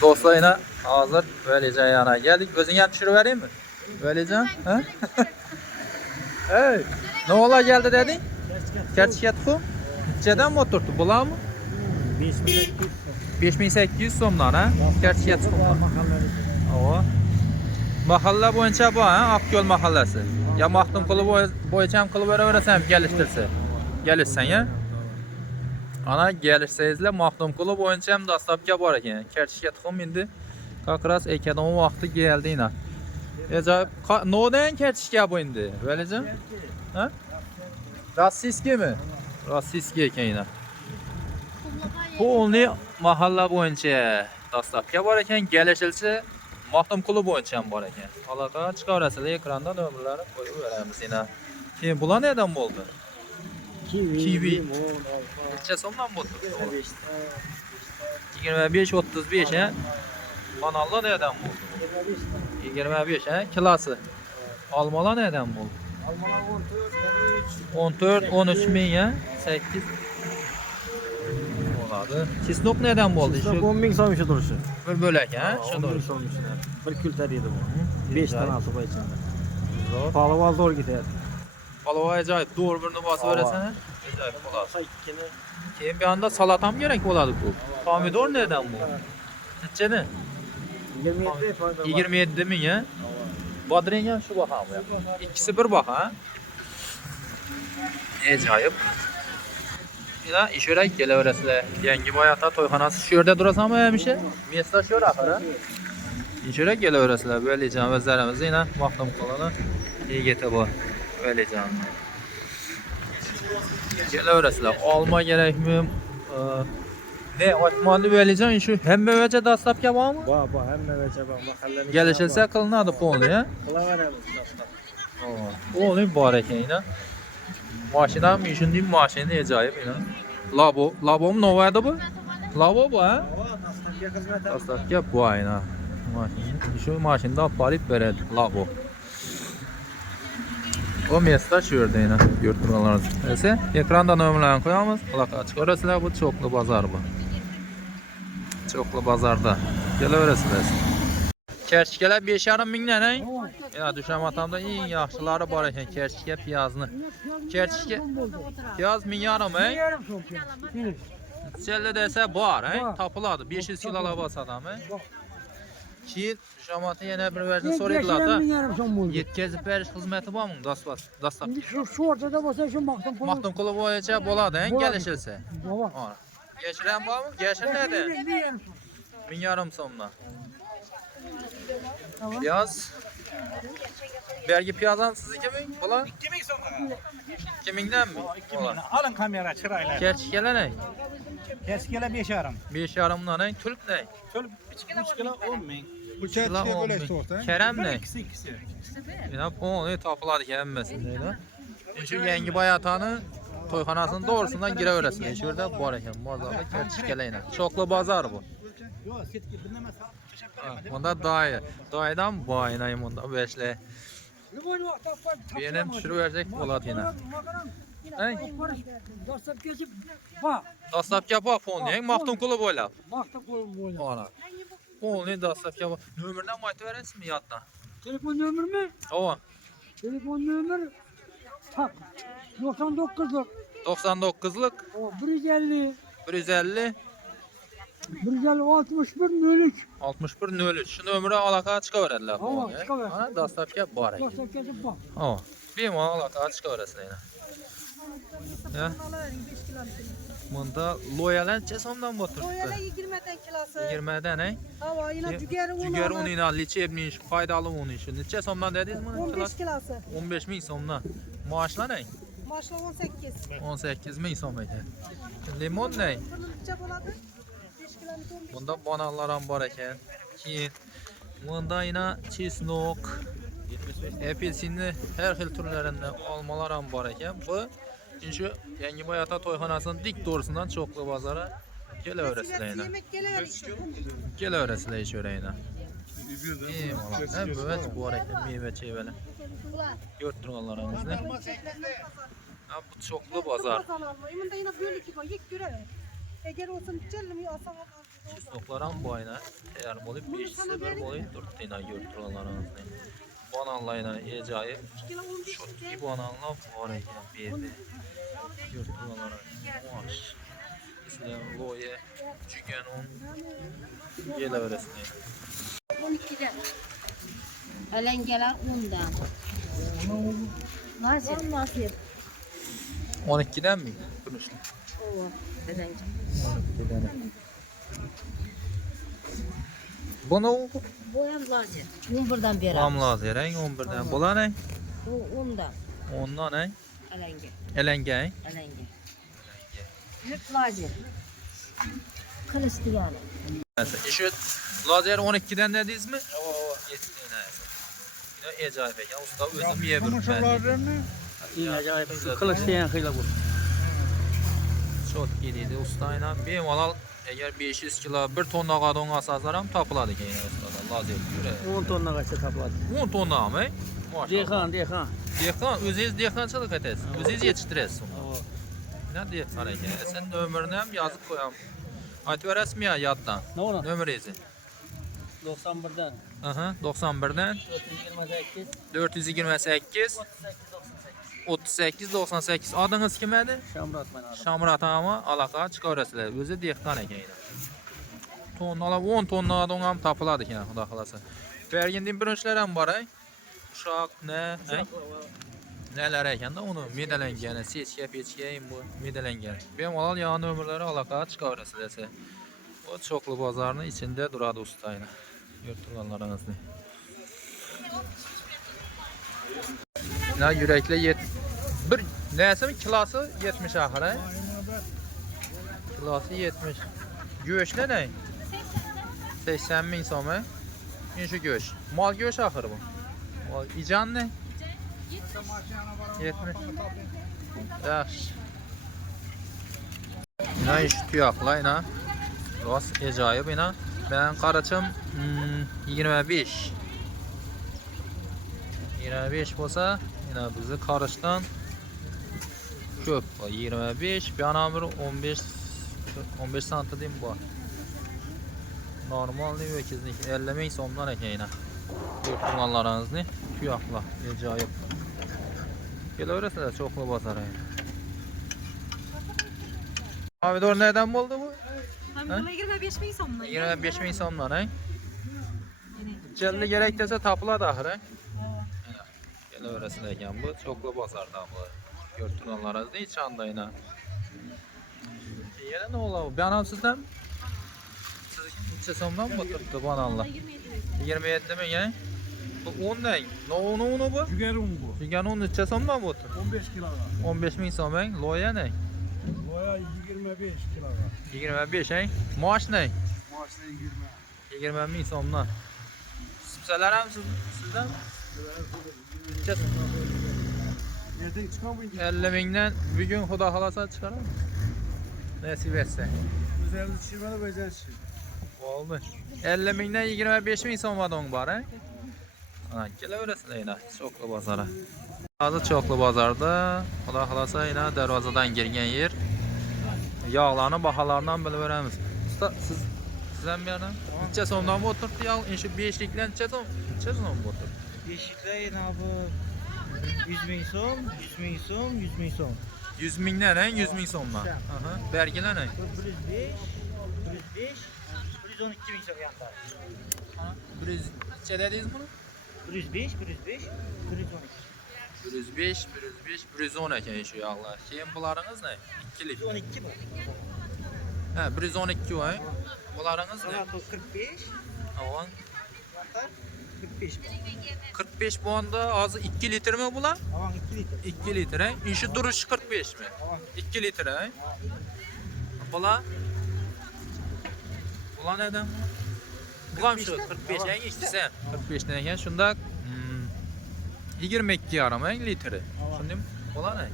Dostlar yine hazır Velican yana geldik. Özün yer pişirip vereyim mi? Velican? Ha? Hey, ne ola geldi dedin? Kerçiket kum. Neçeden mi oturttu? Bula mı? 5800 so'mdan ha? Kerçiket kumdan. O. Mahalla boyunca bu ha? Akgöl mahallasi. Ya Maxtumquli bo'yicha ham qilib beraverasam kelishtirsa. Kelishsan ya? Ana gelişsizler Maxtumquli bo'yicha ham dastlabki bor ekan. Kerchga tuxum endi как раз ekan vaqti keldi ina. Ajoyib. Nodan kerchga bu endi? Valijon? Ha? Rossiyskiy mi? Rossiyskiy ekan ina. Polni mahalla bo'yicha dastlabki bor ekan, kelishilsa Maxtumquli bo'yicha ham bor ekan. Aloqa chiqarasizlar, ekranda nomerlarni qo'yib beramiz ina. Keyin bular nereden bo'ldi? Kiwi. Necha so'mdan bo'ldi? 25-35 ha. Bananlar nereden bo'ldi? 25 ha, kilosi. Olmalar nereden bo'ldi? Olmalar 14-13 ming ha, 8 bo'ladi. Kisnok nereden bo'ldi? Kisnok 10 ming so'm shu turishi. Bir bo'lak ha, shu 10 ming turishi. so'm ishida. Bir kulta deydi bu. 5 tane asıl ichida. Palava zo'r ketadi. Palava ajoyib, doğru birini bosib berasan ha. Ajoyib bo'ladi. Keyin bir anda salat ham kerak bo'ladi bu. Pomidor nereden bo'ldi? Nechadan? 27 ming ha. Bodring ham shu baho bu. İkisi bir baho ha. Ajoyib. Ila ishorak kelaverasizlar. Yangi boyaqda to'yxonasi shu yerda turasanmi hamisha? Mesta shu yer axir ha. Ishorak kelaverasizlar. Valijon o'zlarimiz ina Maxtumqulini yigiti bor. Valijon. Kelaverasizlar. Olma kerakmi? Ne Osmonli Valijon shu hamma vacha dastlabki bormi? Bor, hamma vacha bor. Mahallani Kelishilsa qilinadi polni ha. qilaveramiz. Polni bor ekan ina. Mashinam shunday mashina ajoyib ina. Labom novayda bu? Labo bu ha? Dastlabki bu ayna. Shu mashinada olib borib beradi Labo. O mesta shu yerda ina. Yurtlarimiz. Esa ekranda nomerlarni qo'yamiz. Aloqa chiqarasizlar, bu Cho'qli bozor bu. Cho'qli bozorda kelaverasizlar. Kerchkalar 5,5 mingdan ha. Ya Dushanbatamda eng yaxshilari bor ekan kerchka piyozni. Kerchka piyoz 1,5 ming. Chelli desa bor ha, topiladi. 500 kilolar bosadam ha. Keyin Dushanbada yana bir versiya so'raydilar-da. Yetkazib berish xizmati bormi? Dastlab. Shu o'rtada bo'lsa shu Maxtumquli bo'yicha bo'ladi, kelishilsa. Yashirin bormi? Yashirinadi. 1,5 so'mdan. Piyoz. Bergi piyoz ham siznikimi? Bular 2000 so'mga. 2000 mi? Alın kamera chiroyli. Kerchkalar ne? Kerchkalar 5,5. 5,5 dan tulp ne? Tulp 3 kilo 10 ming. Bu kerchka bo'lak to'xta. Kerem ne? İkisi. Ya onu topiladi kelmesin deydi. Shu yangi bayatani to'yxonasining doğrusundan giraverasiz. Shu yerda bor ekan, bozorda kerchkalayna. Cho'qli bozor bu. Yo'q, ketga bir nima solib Bunda doydan boyinay bunda beşle. Benim tushirib bersak bo'ladi yana. Ey, dastlabki fonni Maxtumquli bo'ylab. Ana. Fonni dastlabki nomerdan aytib berasizmi yoddan? Telefon nömrümü? Ova. Telefon nömrü tak 99'luk. 99'lık 150 150 61 03. 61 03. Şu nömrə aloqa çıxaveradilar. Ava, çıxaveradi. Ana dastlabki bor ekan. Dostlar bak. Ava. Bemalol aloqa chiqaverasizlar yana. Ya. Bunda loyalar necha so'mdan bo'tiribdi? Loyalar 20 dan kilosi. 20 dan, ey? Havo, yana jugari uni. Jugari unini lechebniy foydali uni shu. Necha so'mdan dedingiz buni? 15 kilosi. 15 ming so'mdan. Maoshlar ne? Mashla 18. 18 ming so'm ekan. Limon ne? Necha bo'ladi? 5 kiloni 15. Bunda bananlar ham bor ekan. Keyin bunda yana chesnok, apelsinni har xil turlaridan olmalar ham bor ekan. Bu shu yangi boyata to'yxonasining dik to'risidan Cho'qli bozori kelaverasizlar yana. Yemek kelaverishdi. Kelaverasizlar shu yerda. Evet bor ekan meva chevalar. Ko'rib turganlaringizni. Bu Cho'qli bozor. Bunda yana bo'lik bor, yek ko'raver. Agar o'sin chilmi olsam Çistoklaram bu ayna. Eğer bolup 5 bir bolup 4 tane götürüyorlarınızda. Bananlayla ecayip. 2 kilo 15 Çok ise. iyi bananlar var ekan bu yerda. Götürüyorlar. Maş. İslam loye jugan un gelaverasini. 12'den. Alengeler 10'dan. Nasıl? Nasıl? 12'den mi? Turuşlu. Oo. Neden? 12'den. Bunu Bu hem lazer. 11'den beri. Ram lazer, 11'den. Bular ne? Bu 10'dan. Ondan ne? Alenge. Elenge. Alenge. Hep lazer. Kılıçtı yani. Şu lazer 12'den dediniz mi? Yettiğine. Yine ecayip ekan. Usta özüm yiye bir ben. İyi acayip. Kılıç diyen hıyla bu. Çok iyiydi ustayla. Bemalol eğer 500 kilo 1 tonna qadon asasaram tapıladi keyin ustada lazer. 10 tonna kaçta tapladı. 10 tonna mı? Maşallah. Dehqon. Dehqon, o'zingiz dehqonchilik etasiz. O'zingiz yetishtirasiz. Ne dehqon ekan? Sen nomerini ham yozib qo'yam. Aytaverasizmi ya yoddan? Ne ona? Nomeringizni. 91'den. Aha, 91dan 428. 428 38 98. Adınız kim edi? Şamrat ben adam. Shamrat ama aloqa chiqaverasizlar. O'zi dehqon ekan. Tonnalar 10 tonnadan ham topiladi ekan, xudo xolasa. Bergindan birinchilar ham bor, Uşaq ne? Neler ekanda onu medalangan, seçke peçke bu medalangan. Bemalol yağın ömürleri aloqa chiqaverasizlar. O çoklu bazarının içinde duradi ustayla. Yurtlarınızda. Ne yürekli bir neyse mi kilosu 70 ahire. Kilosu 70. Göğüş ne? 80 bin so'm. Şu göğüş. Mal göğüş ahır bu. Mal ican ne? 70. Yaxşı. Ne iş tuyaqlar ne? Rost ecayip ina. Ben qaraçım 25. 25 bo'lsa, yine bizi qarashdan ko'p. 25, bir yana bir 15 santim deyim bu. Normal ne öküzniki 50 ming so'mdan ekan yine. Yurtmanlarınızı tuyaqlar ecayip. Kelaverasizlar cho'qli bozor. Pomidor neden bo'ldi bu? Pomidorlar 25 ming so'mdan. 25 ming so'mdan, ha? Jalli kerak desa topiladi axir, Kelaverasizlar ekan bu cho'qli bozordan bu. Yurtmanlaringizda hech qandayna. Yana ne oladi? Banan sizdan? Siz necha so'mdan bu turibdi bananlar? 27 ming, ha? Bu 10 dan. Unu bu? Jugerum bu. Jugan un necha so'mdan bu? 15 kilogram. 15 ming so'm, loya ne? Boya 25 kilogram. 25, ha? Maaş ne? Maaşla 20. 20 ming so'mdan. Sipsalar ham sizdan? Necha so'm? Nereden çıkan bu? 50 mingdan bugun xudo xolasa chiqaradi. Nasib etsa. Üzerinde çiğmeli becerisi. Oldu. 50 mingdan 25 ming so'm adon bor, ha? Ha, kelaverasizlar yana cho'qli bozori. Hozir cho'qli bozorda xudo xolasa yana darvozadan kirgan yer. Yog'larni baholardan bilib beramiz. Usta, siz ham bu yerdan necha so'mdan bu o'tiribdi yog'? Shu 5likdan necha so'm? Necha so'm bu o'tiribdi? Beşikler yine bu 100 bin som, 100 bin som, 100 bin som. 100 mingdan, 100 ming so'mdan. Aha, bergilar ne? 105, 112 bin som yanlar. 100 necha dedingiz buni? 105, 105, 112. 105, 110 ekan shu yog'lar. Keyin bularınız ne? 2lik. 112 bu. Ha, 112 o, Bularınız ne? Tamam bu 45, Avan. yanlar 45 bu. 45 bu anda azı 2 litre mi bular? Tamam 2 litre. 2 litre. İşi duruş 45 mi? Tamam. 2 litre. Bula? Bula neden? Bulam şu 45 en iştisen. 45 ne eken şunda 22 yarım litre. Şimdi bula ne?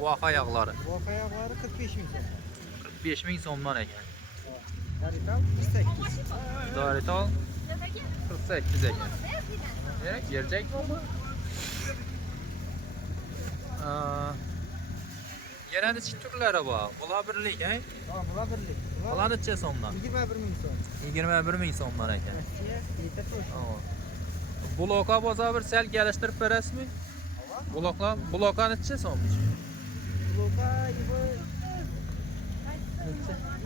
Bu ayakları. Bu ayakları 45 bin som. 45 ming so'mdan ekan. Darital 48. Darital 48 ekan. Gelecek mi bu? Yana necha turlari bor? Bular birlik, he? Ha, bular birlik. Bular necha so'mdan? 21 ming so'm. 21 ming so'mdan ekan. Rossiya, yetar to'sh. Bloka bo'lsa bir sal kelishtirib berasizmi? Bloka necha so'm? Bloka ibo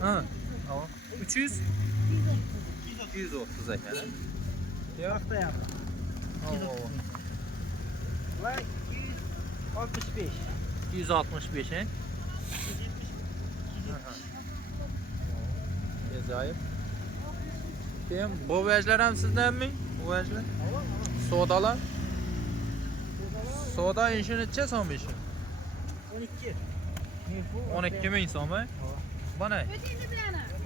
Ha. 300 230 ekan. yoqda ham. Bular 265. 165 he? Acayip. Keyin bu vajlar ham sizdanmi? Bu vajlar? Sodalar? Soda işi necha so'm ishi? 12. 12 ming so'm he? Bu ne?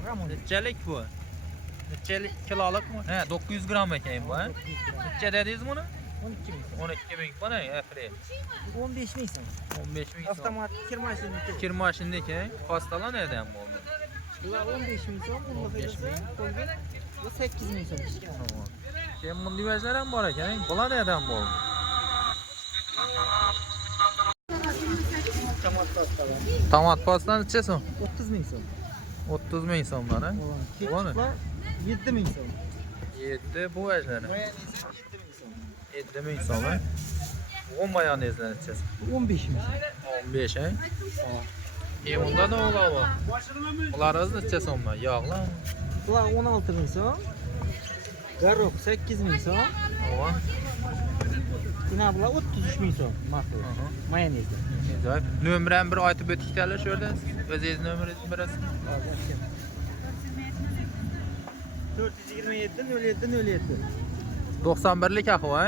Ramon. Nechalik bu? Nechalik kilolikmi? He, 900 gram ekan bu he? Necha dedingiz buni? 12 ming so'm. 12 ming. Bu ne? Afri. 15 ming so'm. 15 ming so'm. Avtomat kir mashinasi. Kir mashinadagi pastalar nereden bo'ldi? Bular 15 ming so'm, bunga 15 ming. qolgan. Bu 8 ming so'm. Keyin bunday vajlar ham bor ekan. Bular nereden bo'ldi? Tomat pastalar. Tomat pasta necha so'm? 30 ming so'm. 30 ming so'mdan ha? Ulan. Ketchup 7 ming so'm. 7 bu vajlar. Mayonez 7 ming so'm. 7 ming so'm ha? O mayonezlar necha so'm? 15 ming. 15 he? E bunda ne olar bu? Bularınız necha so'mdan? Yog'lar? Bular 16 ming so'm. Garok 8 ming so'm. Ova. Buna bular 33 ming so'm. Ma'qul. Mayonezda. Acayip. Nömrəni bir aytib o'tdiklar shu yerda. O'zingiz nömrənizni berasiz. 427 07 07. 91lik axı ha?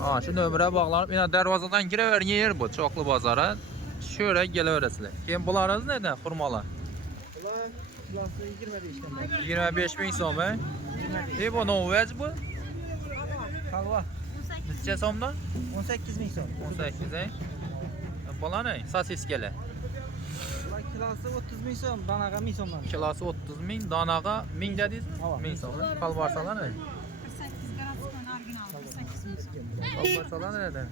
Ha, şu nömrəyə bağlanıb, yana darvazadan girəverən yer bu, Çoxlu bazara. Şöyle geleversizler. Keyin bularınız nədən? Xurmalar. Bular kilosu 25 dan. 25 ming so'm he? E bu novvej bu? Halva Necha so'mdan? 18 ming so'm. 18 he? Bular ne? Sosiskeli. Bular kilosu 30 ming so'm, danaga 1000 so'mdan. Kilosu 30 ming, danaga 1000 dediniz? Hava. 1000 so'm. Kalbarsalar ne? 48 gradusdan orijinal 48 ming so'm. Kalbarsalar nereden?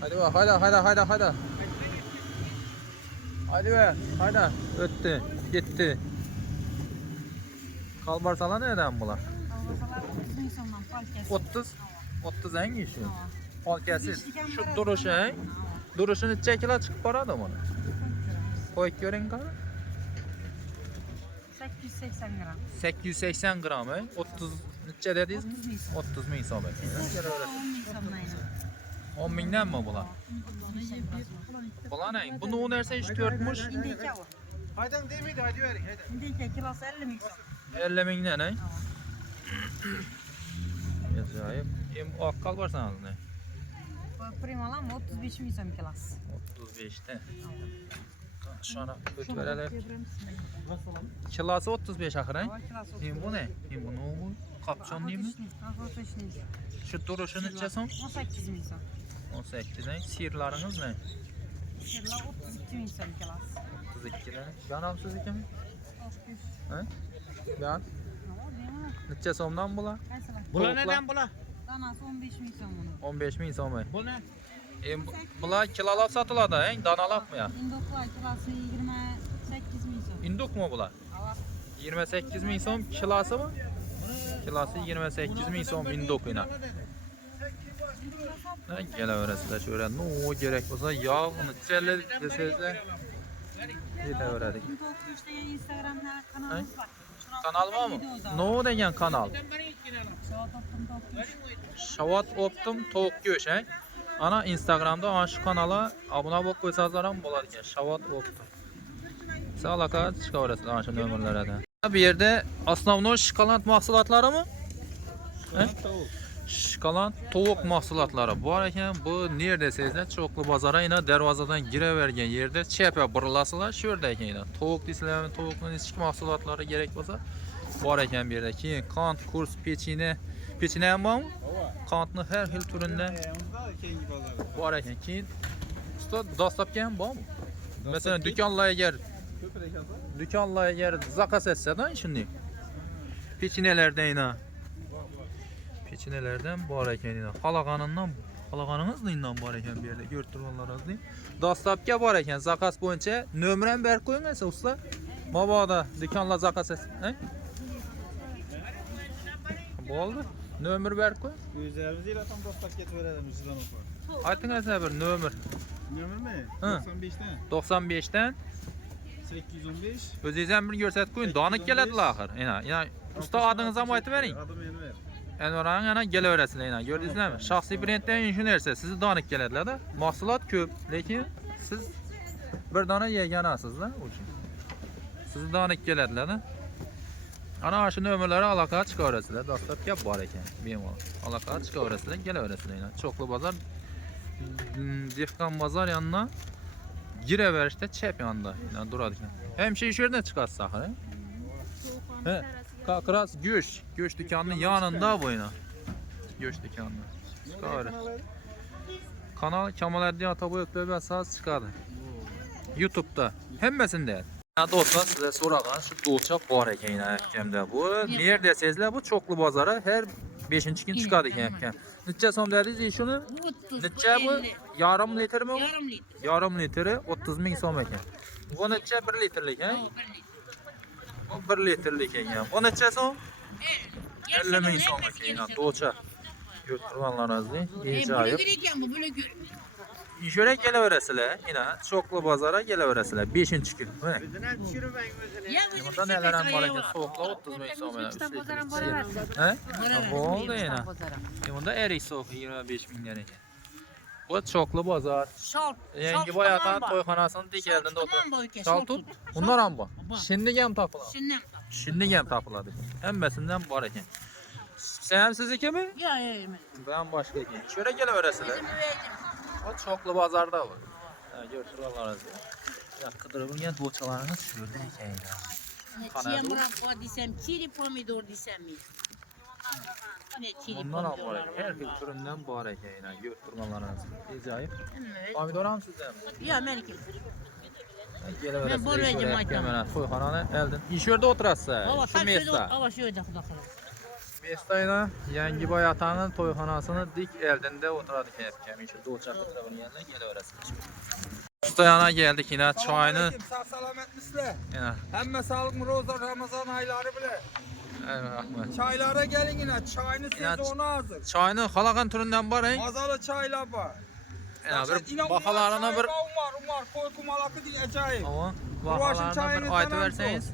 Hadi bak, hayda. Hadi be, hayda. Öttü, gitti. Kalbarsalar nereden bular? Albasalar 30 ming so'mdan palkasi. 30 hangi şu? Palkasiz. Şu duruşu he? Duruşunu necha çıkıp paradı bunu? Koyup görün kadar. 880 gram. 880 gram he? 30 necha dediniz mi? 30 ming so'm. 10 ming so'mdan. 10 mingden mi bular? Bular ne? Bunu o nerse hiç törtmüş. Indika bu. Haydan demeydi, hadi verin, haydan. Indika kilosu 50 ming so'm. 50 mingden he? Acayip. Hem akkal varsanız ne? Bu primalar mı? 35 ming so'm kilosu. 35'te. Şu an öt verelim. Kilosu 35 ahır he? Kilosu Hem bu ne? Hem bu ne bu? Kapşon değil mi? 65 ming so'm. Şu duruşu neçe so'm? 18 ming so'm. 18 he? Sirlarınız ne? Sirlar 32 ming so'm kilosu. 32'de. Yanamsız iki mi? 900. He? Yan. Neçe so'mdan bular? Qaysilar? Bular neden bular? Danası 15 ming so'm bunun. 15 ming so'm. Bu ne? Bular kilolab satıladi, he? Danalab mı ya? Indoklar kilosu 28 ming so'm. Induk mu bular? 28 ming so'm kilosu mu? Kilosu 28 ming so'm induk yine. Kelaverasizlar shu yerda. No kerak bo'lsa yog' nechalar desangizlar yetaveradi. Indoklar degan Instagramda kanalimiz bor. Kanal bormi? No degan kanal. Shavat Optim tovuq go'sh, he? Ana Instagramda ana shu kanala obuna bo'lib qo'ysangizlar ham bo'ladi ekan. Shavat Optim. Siz aloqa chiqaverasizlar ana shu nomerlardan. Bu yerda основной shokolad mahsulotlarimi? Shokolad tovuq mahsulotlari bor ekan. Bu nerda desangizlar, Çoxlu bozora ina darvozadan giravergan yerda chepa burilasizlar, shu yerda ekan ina. Tovuq deysizlarmi, tovuqning ichki mahsulotlari kerak bo'lsa bor ekan bu yerda. Keyin qand, kurs, pechine ham bormi? Qandning har xil turidan bor ekan. Keyin usta dostapga ham bormi? Masalan, do'konlar agar zakaz etsada shunday. Pechinelerden ina. Pechinelerden bor ekan ina. Xalaqanından Qalağanınız da indən var ekan bu yerdə. Görtürünləriniz deyim. Dastlabki var ekan. Zakas boyunca nömrəni ber qoyunsa usta. Mabada dükanla zakas etsin. He? Bo'ldi. Nömr ber qo'y. O'zlarimiz ila tam dostlab ketaveramiz sizdan o'qib. Aytingizlar bir nömr. Nomermi? Ha. 95dan 95dan 815. o'zingiz ham bir ko'rsatib qo'ying. Donik keladilar axir. Yana usta adingizni ham aytib bering. Adım Enver. Envarang yana kelaverasizlar yana. Ko'rdingizlarmi? Shaxsiy brenddan shuni bersa, sizni donik keladilar-da. Mahsulot ko'p, lekin siz bir dona yeganasizlar uchun. Sizni donik keladilar-da. Ana shu nomerlarga aloqa chiqaverasizlar. Dastlab gap bor ekan. Bemalol. Aloqa chiqaverasizlar, kelaverasizlar yana. Cho'qli bozor, Dehqon bozor yanına giraverishda chap yonida duradi ekan. Hemşe ish yerdan chiqasiz axir. He. Kakras go'sht dükkanının yanında bu yana. Go'sht dükkanı. Çıkar. Kanal Kemal Erdoğan Ataboyut Bebesaz çıkardı. YouTube'da. Hemmesinde. Ya dostlar size soragan şu dolçak var ekan yine hemde bu. Nerede sizler bu çoklu bazara her 5. gün çıkardı ekan. Neçe son dediniz şunu? Neçe bu? Yarım litre mi? Yarım litre 30 bin so'm ekan. Bu neçe 1 litrelik he? Bu 1 litrelik ekan. Bu neçe so'm? 50 bin so'm ekan. Dolçak. Götürganlarınızı icayip. Şöyle geleveresiler yine çoklu bazara geleveresiler 5. gün. Özüne düşürmeyin özüne. Burada neler var ekan soğukla 30 bin so'm ekan. He? Oldu yine. Bunda erik soğuk 25 bin ekan. Bu çoklu bazar. Yangi boyatan to'yxonasini tekeldinde otur. Şal tut. Bunlar ham bor. Şimdi ham topiladi. Şimdi ham topiladi. Hammasidan bor ekan. Sen ham siznikimi? Yo'q, Ben başka ekan. Şöyle geleveresiler. O çoklu bazarda var. Ha, götürüyorlar. Ya kıdırılgan dolçalarınız şurada ekan. Neçe murabba desem, çiri pomidor desem mi? Ne çiri Bundan ham pomidor var. Her bir türünden var ekan. Götürüyorlarınız. Icayip. Pomidor ham sizden. Yo'q, meniki. Geleveresiler. Ben bol vereceğim aytmam. To'yxonani eldin. İş yerda o'tirasiz. Şu mesda. Ava shu yerda xudo xohlasa. Mestayda yangi boy atanın to'yxonasini dik eldinda o'tiradi ekan. İş yerda o'chaqtirib bo'lganda kelaverasiz. Usta yana geldik yine çayını. Sağ selamet misle. Yine. Hemme sağlık Rozan Ramazan ayları bile. Evet Ahmet. Çaylara gelin yine. Çayını sezonu hazır. Çayını halagan türünden var he. Mazalı çaylar var. Bir bakalarına bir Umar koy kumalakı diye acayip. ama Ruvaşın bakalarına çayını bir aytı falan verseniz.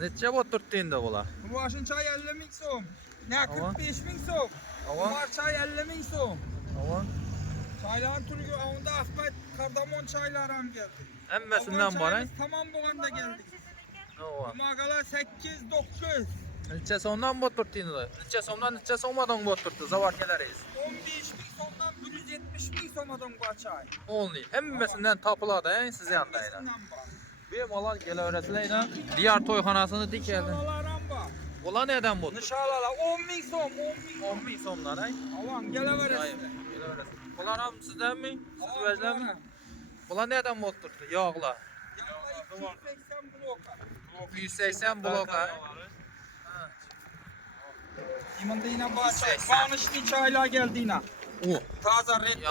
Neçe oturttuğunda bula? Ruvaşın çay 50 bin so'm. Ne Tamam. 45 bin so'm. Tamam. Umar çay 50 bin so'm. Ama Çayların türü onda Ahmet kardamon çaylar ham geldi. hemmesinden var he. Tamam bolanda geldik. Ama Magala 8 9 neçe sondan mı oturttuğunda? Neçe sondan neçe sonmadan mı oturttu? Zavarkeleriyiz. 15 bin so'mdan 170 bin so'madan bu çay. Olmuyor. Hemmesinden tapıladı he siz yanındaydı. Hemmesinden var. Bir malal geleveresiyle diğer toyxonasını dik eldin. Nişalalar ham var. Ola neden bu? Nişalalar 10 bin so'm 10 bin somdan he. Avan geleveresiz. Bunlar ham sizden mi? Siz verdiler mi? Bunlar neden mi oturttu? Yağla. 280 bloka. 180 bloka. Imanda yine bağ çay. 280. Banışlı çaylar geldi yine. O. Taze red Ya.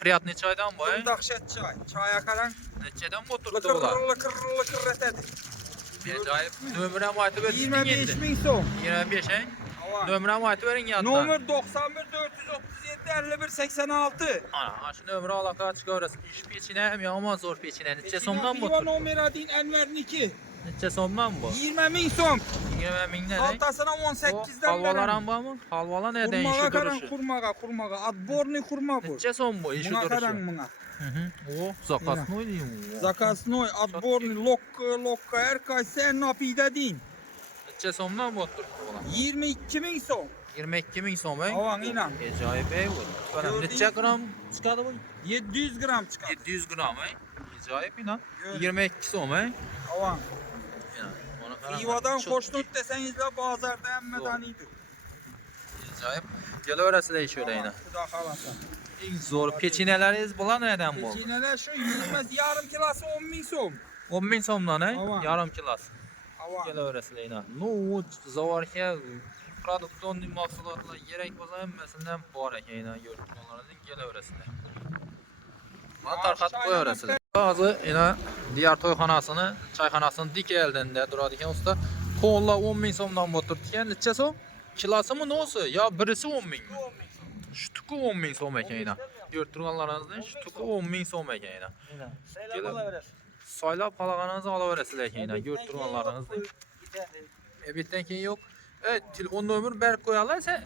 Priyatni çaydan bu he. Dahşet çay. Çaya karan. Neçeden mi oturttu Lıkır bunlar? lıkır etedi. Bir acayip. Nömremi aytı verin. 25 bin so'm. 25 he. Avan. Nömremi aytı verin yandan. Nomer 91 437 51 86. Ana şu nömrə alaka çıxarız. İş peçinə hem yağma zor peçinə. Neçə somdan bu? Piva nomer adin Enver 2. Neçə somdan bu? 20 bin so'm. 20 min nə? Altasına 18'den Halvalar var mı? Halvala nədən Kurmağa işi karan duruşu? kurmağa. Adborni kurma bu. Neçə som bu işi Buna duruşu? karan buna. O zakasını oynayım. Zakasnoy, adborni, lokka, erkay, sen napide din. Neçə somdan bu oturtdu buna? 22 bin so'm. 22 min som he? Avan inan. Acayip ey bu. Bana neçə gram çıxadı bu? 700 gram çıkar. 700 gram he? Acayip inan. Gördüm. 22 som he? Avan. İnan. Ona karan. Pivadan Çok hoşnut deseniz de bazarda emmedanidir. Acayip. Gələverəsilə şöyle yine. Kuda halasa. En zor peçinələriniz bunlar nədən bu? Peçineler şu yüzmez yarım kilosu 10 bin so'm. 10 bin somdan he? Aman. Yarım kilas. Avan. Gələverəsilə yine. No, zavar ki Produksion mahsulotlar gerek bo'lsa hammasidan bor ekan yurtlarning kelaverasizlar. Mana tarqatib qo'yaverasizlar. Hozir ina diğer to'yxonasini, choyxonasini dik eldinda turadigan usta qo'llar 10 ming so'mdan bo'tirdi ekan. Necha so'm? Kilosimi no'si? Yo birisi 10 ming. Shtuki 10 ming so'm ekan ina. Ko'rib turganlaringizdan shtuki 10 ming so'm ekan ina. Saylab qolganingizni olaverasizlar ekan ina. Ko'rib turganlaringizdan. Bitdan keyin yo'q. Telefon nomer berib qo'yarlar-sen.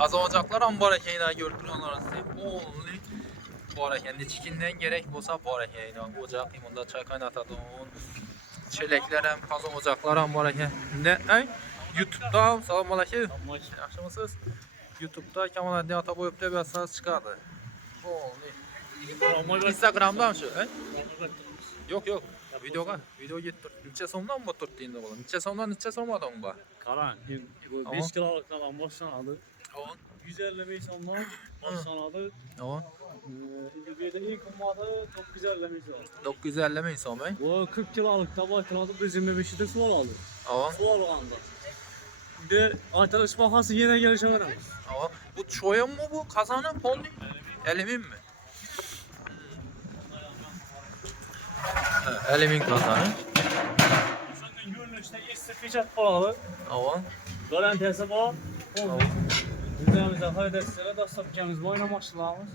Qazon ocaqlar ham bor ekan ina. Ko'rib turganlaringizdan. Only bor ekan. Nechikindan kerak bo'lsa bor ekan ina. Ocaq, bunda choy qaynatadigan chelaklar ham, qozon ocaqlar ham bor ekan. YouTube'da assalomu alaykum. Yaxshimisiz? YouTube'da Kamoliddin Otaboyev deb yozsangiz chiqadi. Instagram'dan shu, Yo'q. Video yetdi. Necha so'mdan bu turtdi endi bolam? Necha so'mdan necha so'm odam bor? Qarang, 5 kilolikdan boshlanadi. 155 so'mdan boshlanadi. Endi bu yerda eng qimmati 950 ming so'm. 950 ming so'm, Bu 40 kilolikda boshlanadi, 125 da suv oladi. Suv olganda. Endi aytilish bahasi yana kelishaveramiz. Bu choyammi bu? Qazoni polni? Alyuminmi? Alyumin qazoni. Shundan yo'llanishda eski pechat bo'ladi. Garantiyasi bor. Bizimizda haydashlar dastlabkamiz o'ynamoqchimiz.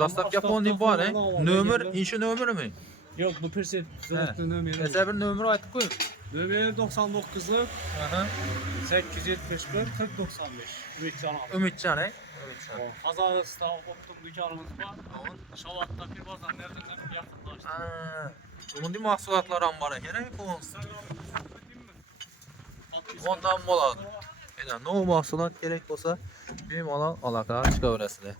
Dastlabki polni bor, Nomer, inshu nomerimi? Yo'q, bu perset nomeri. Esa bir nomer aytib qo'ying. Nomeri 99 871 4095. Umidjon, Qozog'iston optim do'konimiz bor. Shovotda Pirbozdan nereden yaqinlashdi. Bunday mahsulotlar ham bor ekan, ondan bo'ladi. Endi no mahsulot kerak bo'lsa, bemalol aloqaga chiqaverasizlar.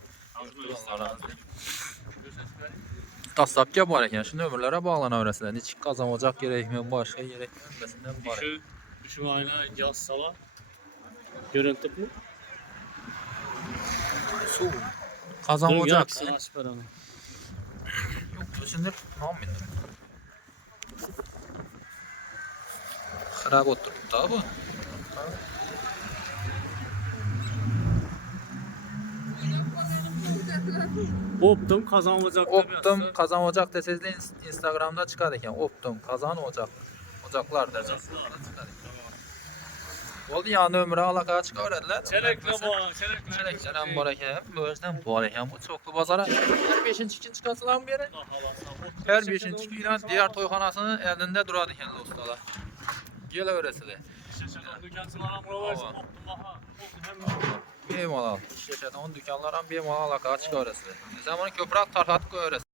Dastlabki bor ekan, shu nomerlarga bog'lanaverasizlar. Nechik qozon ocaq kerakmi, boshqa kerakmi, hammasidan bor. Şu ayna gaz sala. Görüntü bu. Suv. Qozon ocaq. Yo'q, tushundir, nomini. Xarab o'tiribdi bu. Optim qozon ocaq. Optim qozon ocaq desangiz Instagramda chiqadi ekan. Optim qozon ocaq. Ocaqlar desangiz chiqadi. Bo'ldi, yana nomerga aloqaga chiqaveradilar. Chelaklar ham bor ekan, bo'zdan bor ekan. Bu cho'qli bozora har 5-kunchi chiqasizlarmi bu yerga? Har 5-kundan diğer to'yxonasini oldinda turadi ekan do'stlar. Kelaverasizlar. Bemalol. Ishlashadan do'konlar ham bemalol aloqaga chiqaverasizlar. Biz ham uni ko'proq tarqatib qo'yaverasiz.